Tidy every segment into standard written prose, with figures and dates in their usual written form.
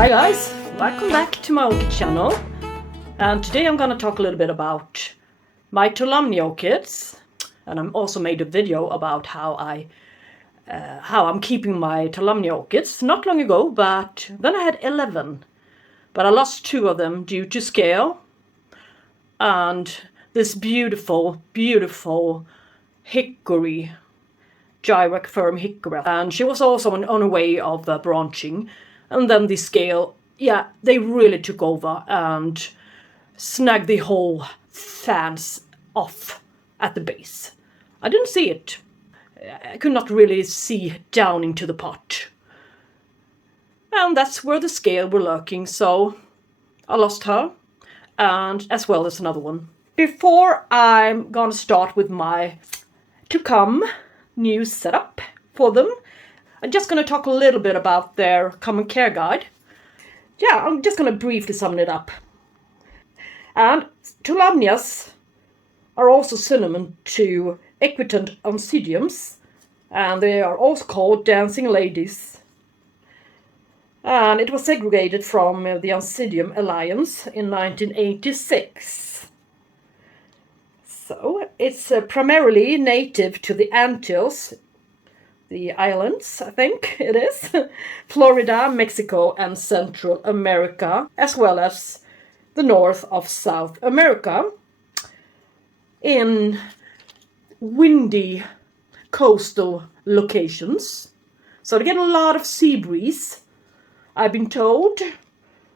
Hi guys, welcome back to my orchid channel, and today I'm gonna talk a little bit about my Tolumnia orchids, and I'm also made a video about how I'm keeping my Tolumnia orchids not long ago, but then I had 11, but I lost 2 of them due to scale, and this beautiful hickory, Gyrac firm hickory, and she was also on a way of branching. And then the scale, yeah, they really took over and snagged the whole fans off at the base. I didn't see it. I could not really see down into the pot. And that's where the scale were lurking, so I lost her, and as well as another one. Before I'm gonna start with my to-come new setup for them, I'm just going to talk a little bit about their common care guide. Yeah, I'm just going to briefly sum it up. And tolumnias are also synonym to equitant oncidiums, and they are also called dancing ladies. And it was segregated from the Oncidium Alliance in 1986. So it's primarily native to the Antilles, the islands, I think it is, Florida, Mexico, and Central America, as well as the north of South America, in windy coastal locations. So they get a lot of sea breeze, I've been told.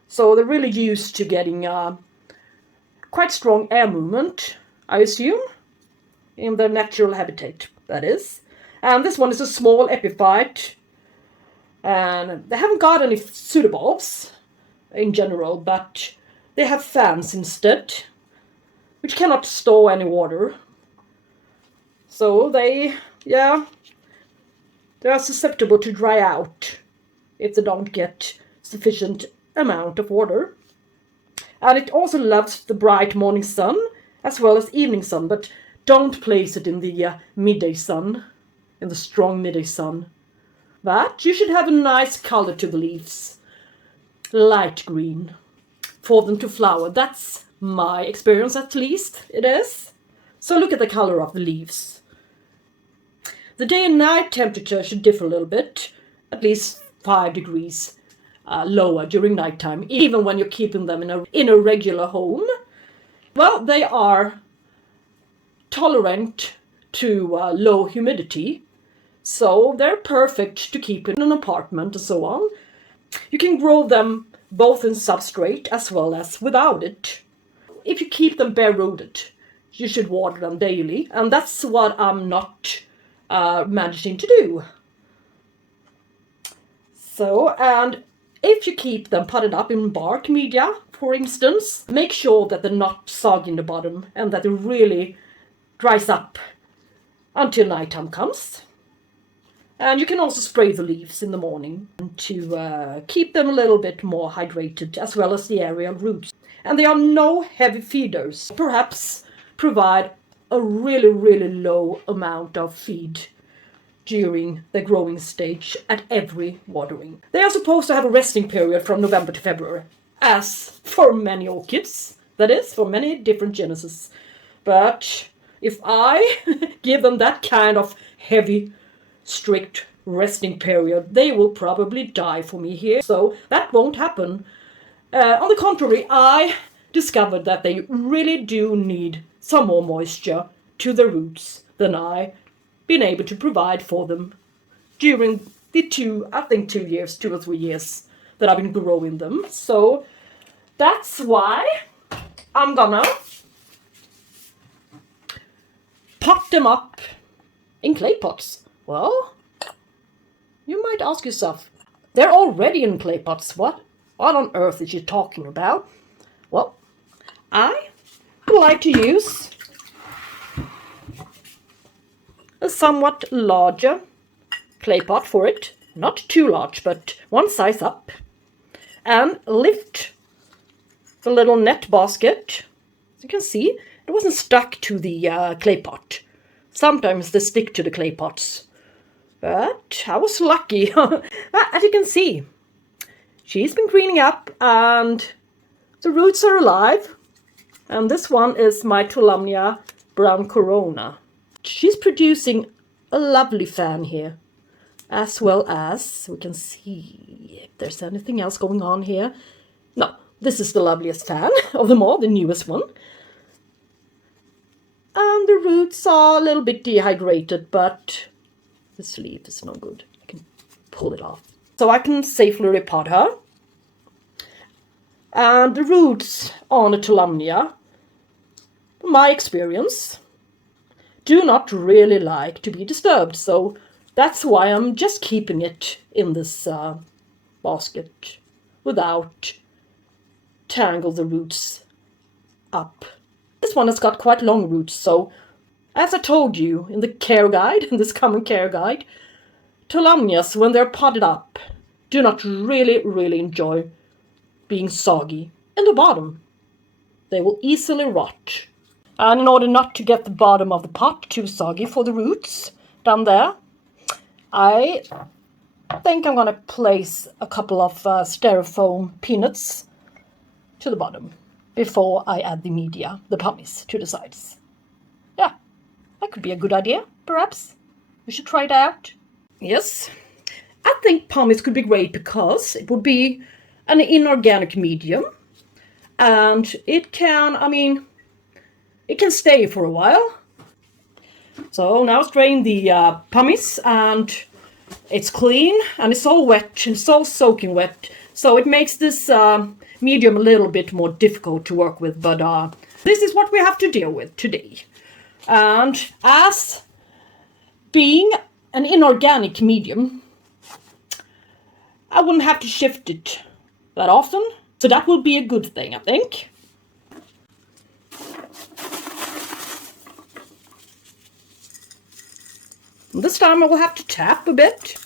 So they're really used to getting quite strong air movement, I assume, in their natural habitat, that is. And this one is a small epiphyte, and they haven't got any pseudobulbs in general, but they have fans instead, which cannot store any water. So they are susceptible to dry out if they don't get sufficient amount of water. And it also loves the bright morning sun as well as evening sun, but don't place it in the midday sun. In the strong midday sun. But you should have a nice color to the leaves. Light green. For them to flower. That's my experience, at least. It is. So look at the color of the leaves. The day and night temperature should differ a little bit. At least 5 degrees lower during nighttime. Even when you're keeping them in a regular home. Well, they are tolerant to low humidity. So they're perfect to keep in an apartment and so on. You can grow them both in substrate as well as without it. If you keep them bare-rooted, you should water them daily. And that's what I'm not managing to do. So, and if you keep them potted up in bark media, for instance, make sure that they're not soggy in the bottom and that it really dries up until nighttime comes. And you can also spray the leaves in the morning to keep them a little bit more hydrated, as well as the aerial roots. And they are no heavy feeders. Perhaps provide a really low amount of feed during the growing stage at every watering. They are supposed to have a resting period from November to February, as for many orchids, that is, for many different genuses. But if I give them that kind of heavy strict resting period, they will probably die for me here, so that won't happen. On the contrary, I discovered that they really do need some more moisture to the roots than I've been able to provide for them during the 2 or 3 years that I've been growing them. So that's why I'm gonna pot them up in clay pots. Well, you might ask yourself, they're already in clay pots. What on earth is she talking about? Well, I would like to use a somewhat larger clay pot for it. Not too large, but one size up. And lift the little net basket. As you can see, it wasn't stuck to the clay pot. Sometimes they stick to the clay pots. But I was lucky. As you can see, she's been greening up and the roots are alive. And this one is my Tolumnia brown corona. She's producing a lovely fan here, as well as we can see if there's anything else going on here. No, this is the loveliest fan of them all, the newest one. And the roots are a little bit dehydrated, but this leaf is no good. I can pull it off. So I can safely repot her. And the roots on a Tolumnia, from my experience, do not really like to be disturbed. So that's why I'm just keeping it in this basket without tangle the roots up. This one has got quite long roots, so as I told you in the care guide, in this common care guide, Tolumnias, when they're potted up, do not really enjoy being soggy in the bottom. They will easily rot. And in order not to get the bottom of the pot too soggy for the roots down there, I think I'm going to place a couple of styrofoam peanuts to the bottom before I add the media, the pumice, to the sides. Yeah, that could be a good idea, perhaps. We should try it out. Yes, I think pumice could be great because it would be an inorganic medium, and it can, it can stay for a while. So now strain the pumice, and it's clean and it's all wet, it's all soaking wet, so it makes this medium a little bit more difficult to work with, but this is what we have to deal with today. And as being an inorganic medium, I wouldn't have to shift it that often, so that will be a good thing, I think. This time I will have to tap a bit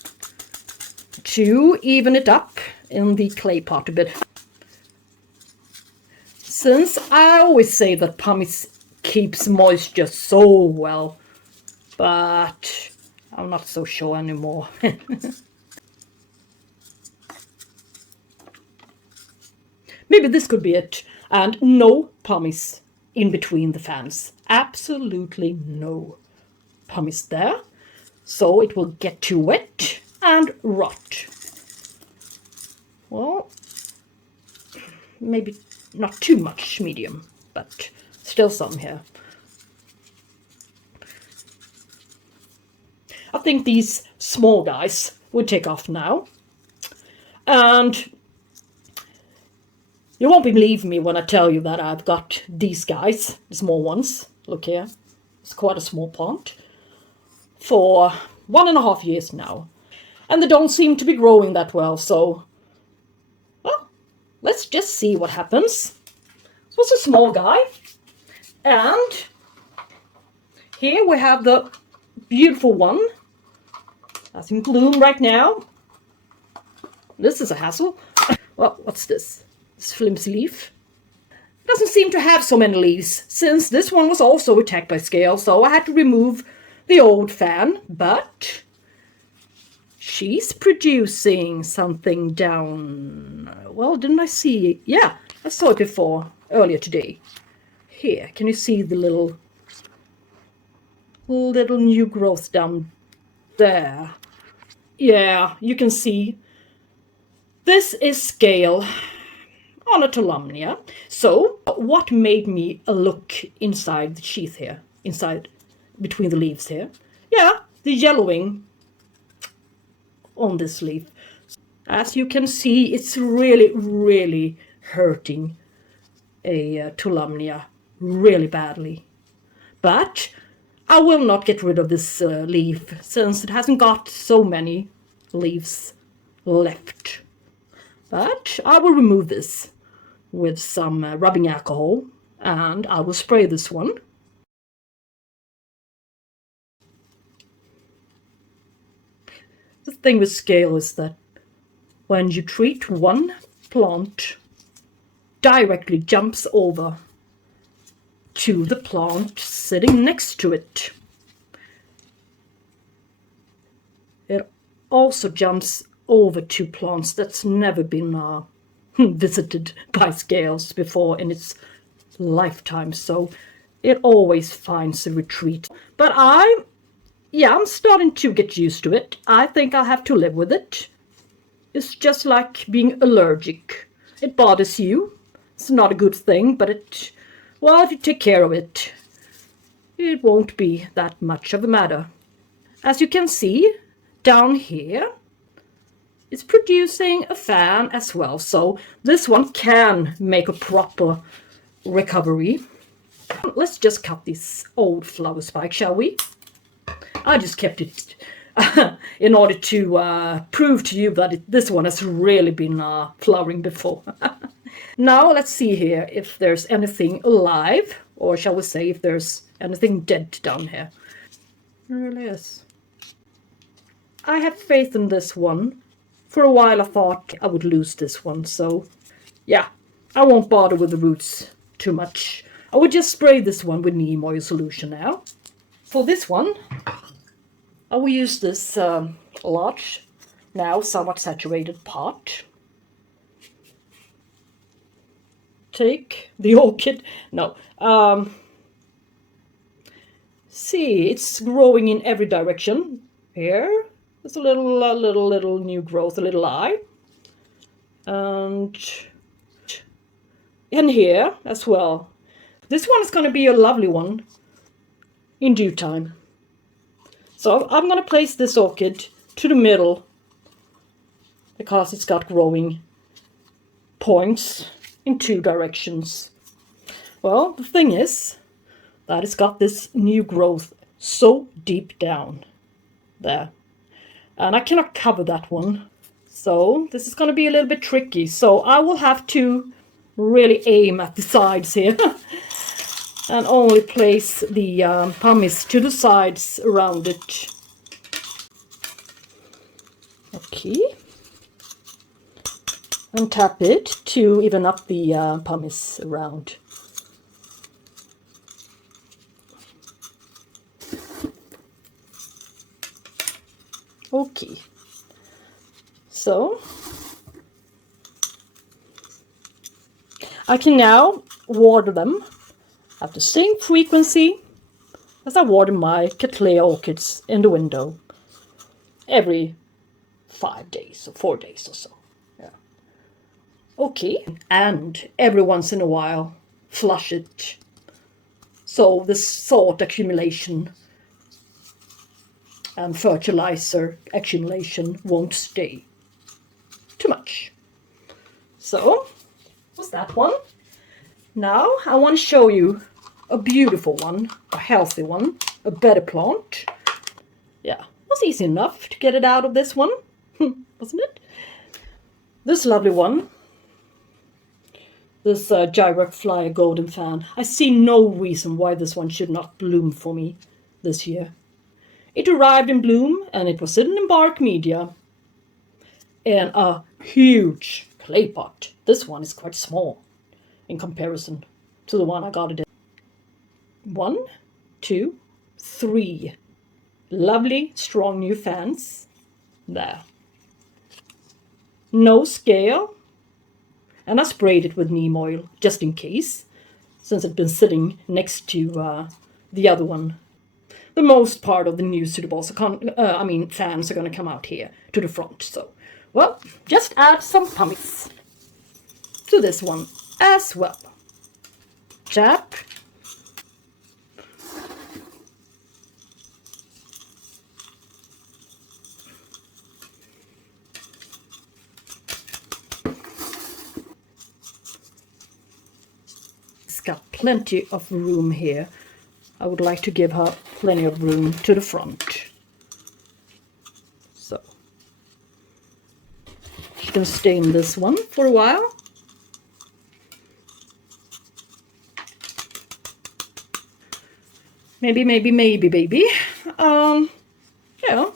to even it up in the clay pot a bit. Since I always say that pumice keeps moisture so well, but I'm not so sure anymore. Maybe this could be it. And no pumice in between the fans. Absolutely no pumice there. So it will get too wet and rot. Well, maybe not too much medium, but still some here. I think these small guys would take off now. And you won't believe me when I tell you that I've got these guys, the small ones. Look here, it's quite a small plant. For 1.5 years now. And they don't seem to be growing that well, so, well, let's just see what happens. So it's a small guy. And here we have the beautiful one. That's in bloom right now. This is a hassle. Well, what's this? This flimsy leaf. It doesn't seem to have so many leaves, since this one was also attacked by scale, so I had to remove the old fan, but she's producing something down. Well, didn't I see? Yeah, I saw it before, earlier today. Here, can you see the little new growth down there? Yeah, you can see. This is scale on a Tolumnia. So, what made me look inside the sheath here? Inside, between the leaves here? Yeah, the yellowing on this leaf. As you can see, it's really hurting a Tolumnia really badly. But I will not get rid of this leaf, since it hasn't got so many leaves left. But I will remove this with some rubbing alcohol, and I will spray this one. The thing with scale is that when you treat one plant, directly jumps over to the plant sitting next to it. It also jumps over 2 plants that's never been visited by scales before in its lifetime, so it always finds a retreat. But I'm starting to get used to it. I think I'll have to live with it. It's just like being allergic. It bothers you. It's not a good thing, but if you take care of it, it won't be that much of a matter. As you can see, down here, it's producing a fan as well. So this one can make a proper recovery. Let's just cut this old flower spike, shall we? I just kept it in order to prove to you that this one has really been flowering before. Now let's see here if there's anything alive, or shall we say if there's anything dead down here. There really is. I have faith in this one. For a while I thought I would lose this one, so yeah, I won't bother with the roots too much. I would just spray this one with neem oil solution now. For this one, I will use this large, now somewhat saturated pot. Take the orchid, see, it's growing in every direction. Here, there's a little new growth, a little eye. And here as well. This one is going to be a lovely one in due time. So I'm going to place this orchid to the middle because it's got growing points in 2 directions. Well, the thing is that it's got this new growth so deep down there. And I cannot cover that one. So this is going to be a little bit tricky. So I will have to really aim at the sides here. And only place the pumice to the sides around it. Okay. And tap it to even up the pumice around. Okay. So I can now water them at the same frequency as I water my Cattleya orchids in the window every 5 days or 4 days or so. Yeah. Okay, and every once in a while flush it so the salt accumulation and fertilizer accumulation won't stay too much. So, what's that one? Now I want to show you a beautiful one, a healthy one, a better plant. Yeah, it was easy enough to get it out of this one, wasn't it? This lovely one, this gyrofly golden fan. I see no reason why this one should not bloom for me this year. It arrived in bloom and it was sitting in bark media in a huge clay pot. This one is quite small in comparison to the one I got it in. 1, 2, 3 lovely strong new fans there. No scale, and I sprayed it with neem oil just in case, since it's been sitting next to the other one. The most part of the new pseudoballs, fans are going to come out here to the front. So, well, just add some pumice to this one as well. Tap. It's got plenty of room here. I would like to give her plenty of room to the front. So, she can stay in this one for a while. Maybe, baby. Yeah,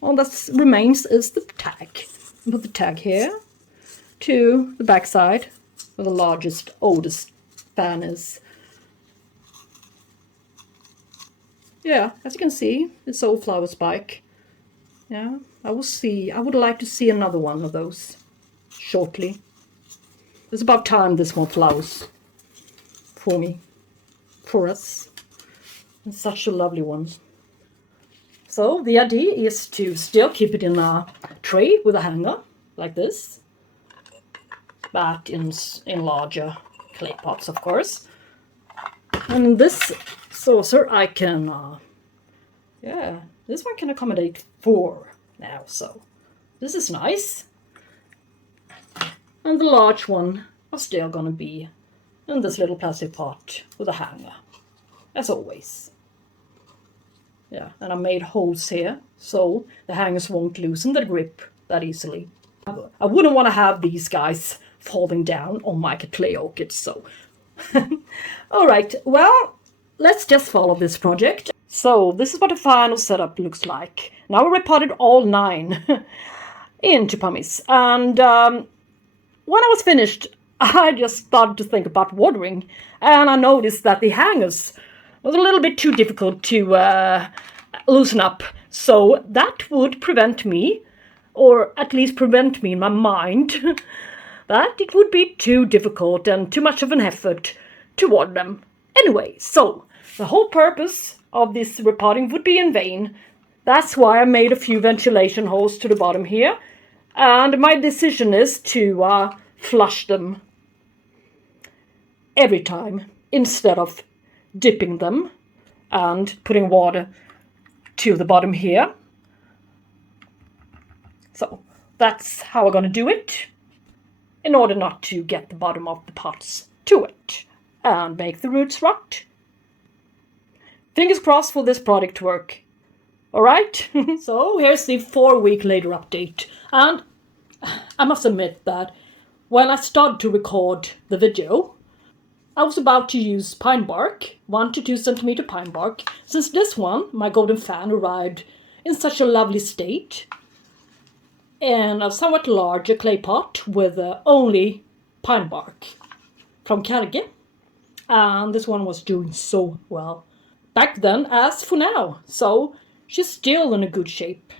all that remains is the tag. Put the tag here to the back side where the largest, oldest fan is. Yeah, as you can see, this old flower spike Yeah, I will see. I would like to see another one of those shortly. It's about time this one flowers for me, for us. And such a lovely one. So the idea is to still keep it in a tray with a hanger, like this. But in larger clay pots, of course. And in this saucer I can, yeah, this one can accommodate 4 now, so this is nice. And the large one are still gonna be in this little plastic pot with a hanger, as always. Yeah, and I made holes here so the hangers won't loosen their grip that easily. I wouldn't want to have these guys falling down on my clay orchids, so. Alright, well, let's just follow this project. So, this is what the final setup looks like. Now I repotted all 9 into pumice, and when I was finished, I just started to think about watering, and I noticed that the hangers was a little bit too difficult to loosen up, so that would prevent me, or at least prevent me in my mind, that it would be too difficult and too much of an effort to water them. Anyway, so the whole purpose of this repotting would be in vain. That's why I made a few ventilation holes to the bottom here, and my decision is to flush them every time instead of dipping them and putting water to the bottom here. So that's how I'm going to do it, in order not to get the bottom of the pots to it and make the roots rot. Fingers crossed for this project to work. Alright, so here's the 4-week later update, and I must admit that when I started to record the video, I was about to use pine bark, 1 to 2 centimeter pine bark, since this one, my golden fan, arrived in such a lovely state in a somewhat larger clay pot with only pine bark from Karge, and this one was doing so well back then as for now, so she's still in a good shape.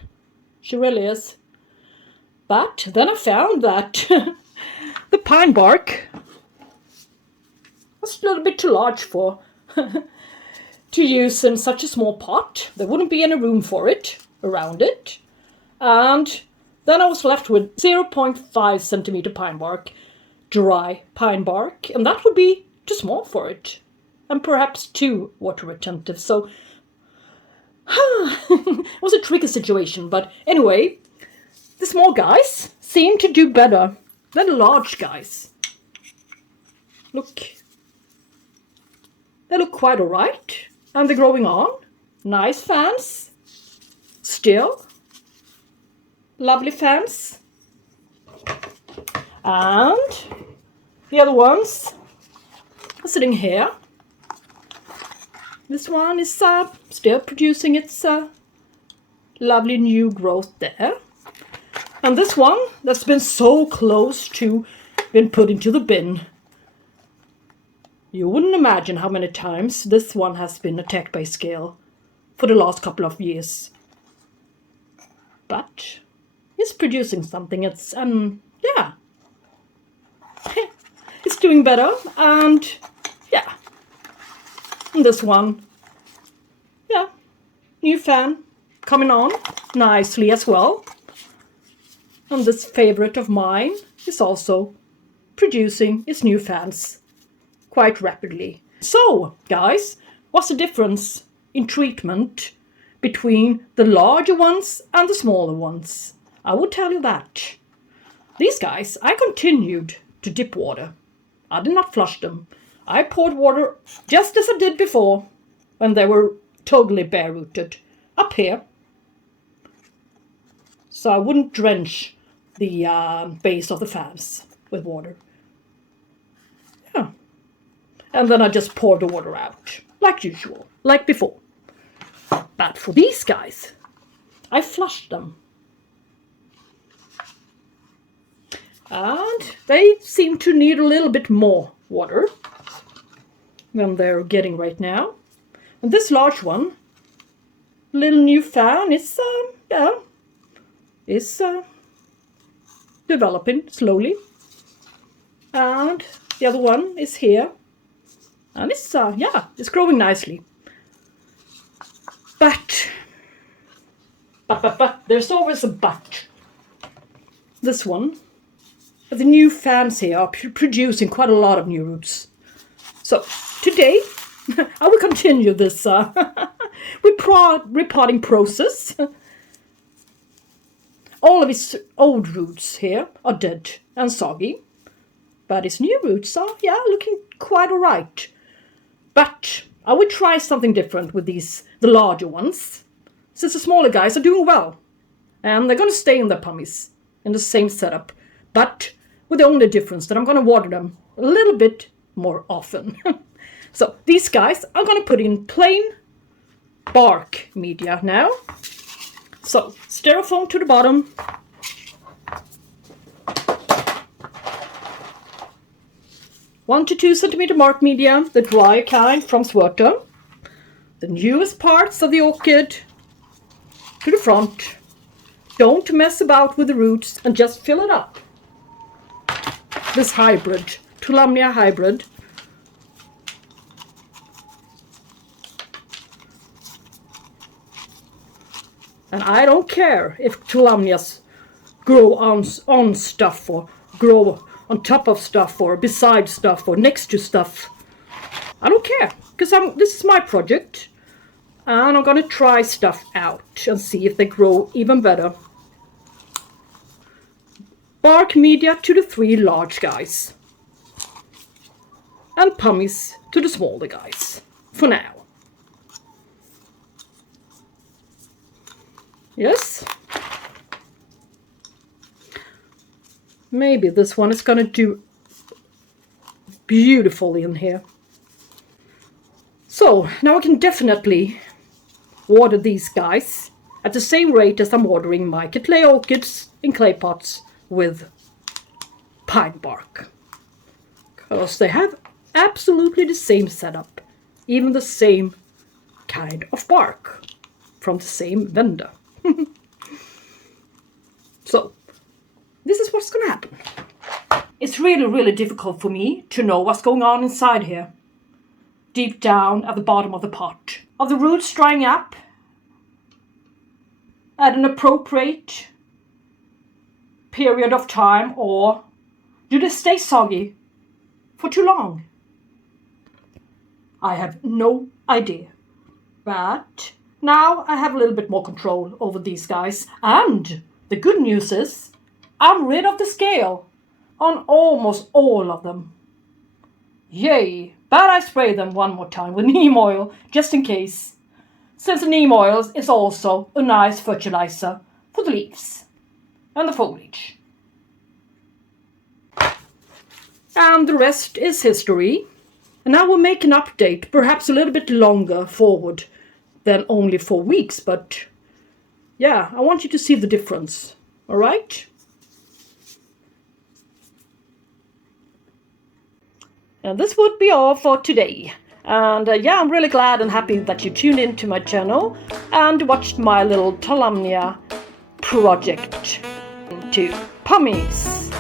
She really is. But then I found that the pine bark was a little bit too large for to use in such a small pot. There wouldn't be any room for it around it. And then I was left with 0.5 centimeter pine bark, dry pine bark, and that would be too small for it, and perhaps too water retentive. So it was a tricky situation, but anyway, the small guys seem to do better than the large guys. Look. They look quite alright, and they're growing on. Nice fans. Still. Lovely fans. And the other ones are sitting here. This one is still producing its lovely new growth there. And this one that's been so close to being put into the bin. You wouldn't imagine how many times this one has been attacked by scale for the last couple of years. But it's producing something. It's, yeah. It's doing better, and yeah. And this one, yeah, new fan coming on nicely as well. And this favorite of mine is also producing its new fans quite rapidly. So, guys, what's the difference in treatment between the larger ones and the smaller ones? I will tell you that. These guys, I continued to dip water. I did not flush them. I poured water just as I did before when they were totally bare-rooted up here. So I wouldn't drench the base of the fans with water. Yeah. And then I just poured the water out, like usual, like before. But for these guys, I flushed them. And they seem to need a little bit more water than they're getting right now. And this large one, little new fan, it's, yeah, is developing slowly. And the other one is here. And it's, yeah, it's growing nicely. But, there's always a but. This one, the new fans here are producing quite a lot of new roots. So, today, I will continue this repotting process. All of its old roots here are dead and soggy. But its new roots are, yeah, looking quite alright. But I will try something different with these, the larger ones. Since the smaller guys are doing well. And they're going to stay in the pumice, in the same setup. But with the only difference that I'm going to water them a little bit more often. So these guys I'm going to put in plain bark media now. So styrofoam to the bottom. One to 2 centimeter bark media, the dry kind from Schwerter. The newest parts of the orchid to the front. Don't mess about with the roots and just fill it up. This hybrid, Tolumnia hybrid. And I don't care if Tolumnias grow on stuff or grow on top of stuff or beside stuff or next to stuff. I don't care, because this is my project. And I'm going to try stuff out and see if they grow even better. Bark media to the 3 large guys. And pumice to the smaller guys, for now. Yes. Maybe this one is going to do beautifully in here. So, now I can definitely water these guys at the same rate as I'm watering my Cattleya orchids in clay pots with pine bark. Because they have absolutely the same setup, even the same kind of bark from the same vendor. So, this is what's going to happen. It's really difficult for me to know what's going on inside here. Deep down at the bottom of the pot. Are the roots drying up at an appropriate period of time, or do they stay soggy for too long? I have no idea. But now I have a little bit more control over these guys. And the good news is I'm rid of the scale on almost all of them. Yay! But I spray them one more time with neem oil, just in case. Since the neem oil is also a nice fertilizer for the leaves and the foliage. And the rest is history. And I will make an update, perhaps a little bit longer forward than only 4 weeks. But yeah, I want you to see the difference. Alright? And this would be all for today. And yeah, I'm really glad and happy that you tuned in to my channel and watched my little Tolumnia project to pumice.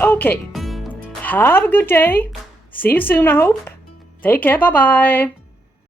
Okay, have a good day. See you soon, I hope. Take care, bye-bye.